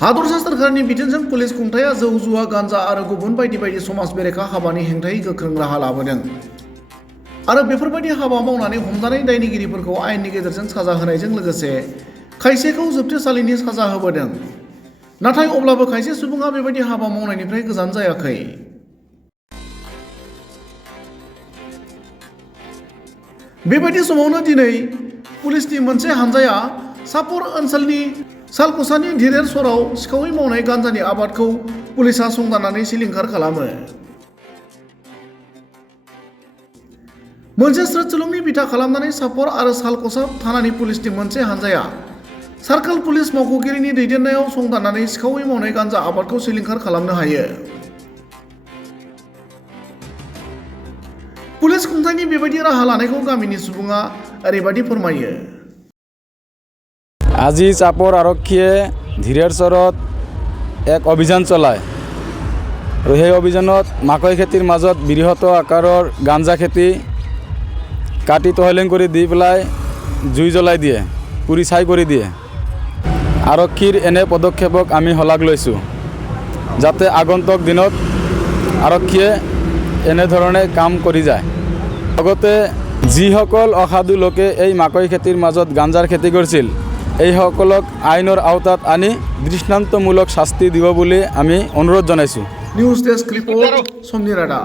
हादरसा सोरखारनि बिथोनजों पुलिस खुंथाया जौ जुवा गान्जा आरो गुबुन बायदि बायदि समाज बेरेखा हाबानि हेंथायै गोख्रों राहा लाबोदों आरो बेफोरबायदि हाबा मावनानै हमजानाय दायनिगिरिफोरखौ आयेननि गेजेरजों साजा होनायजों लोगोसे खायसेखौ जोबथेसालिनि साजा होबोदों। नाथाय अब्लाबो खायसे सुबुङा बेबायदि हाबा मावनायनिफ्राय गोजान जायाखै। बेबायदि समावनो दिनै पुलिसनि मोनसे हानजाया सापर ओनसोलनि सालकुसानि धीरेर सराव सिखावै मावनाय गान्जानि आबादखौ पुलिसा संदाननानै सिलिंखार खालामो। मोनसे स्रोदसुलुंनि बिथा खालामनानै सापर आरो सालकुसा थानानि पुलिसनि मोनसे हानजाया सार्कल पुलिस मावख'गिरिनि दैदेननायाव संदाननानै सिखावै मावनाय गान्जा आबादखौ सिलिंखार खालामनो हायो। पुलिस खुंथायनि बेबायदि राहा लानायखौ गामिनि सुबुङा ओरैबायदि फोरमायो। আজি চাপৰ আৰক্ষীয়ে ধীৰেৰচৰত এক অভিযান চলায় আৰু সেই অভিযানত মাকৈ খেতিৰ মাজত বৃহৎ আকাৰৰ গাঞ্জা খেতি কাটি তহিলং কৰি দি পেলাই জুই জ্বলাই দিয়ে, পুৰি ছাই কৰি দিয়ে। আৰক্ষীৰ এনে পদক্ষেপক আমি শলাগ লৈছোঁ, যাতে আগন্তুক দিনত আৰক্ষীয়ে এনেধৰণে কাম কৰি যায়। লগতে যিসকল অসাধু লোকে এই মাকৈ খেতিৰ মাজত গাঞ্জাৰ খেতি কৰিছিল এইসকলক আইনৰ আওতাত আনি দৃষ্টান্তমূলক শাস্তি দিব বুলি আমি অনুৰোধ জনাইছোঁ। নিউজ ডেস্ক রিপোর্ট সমনি রাডা।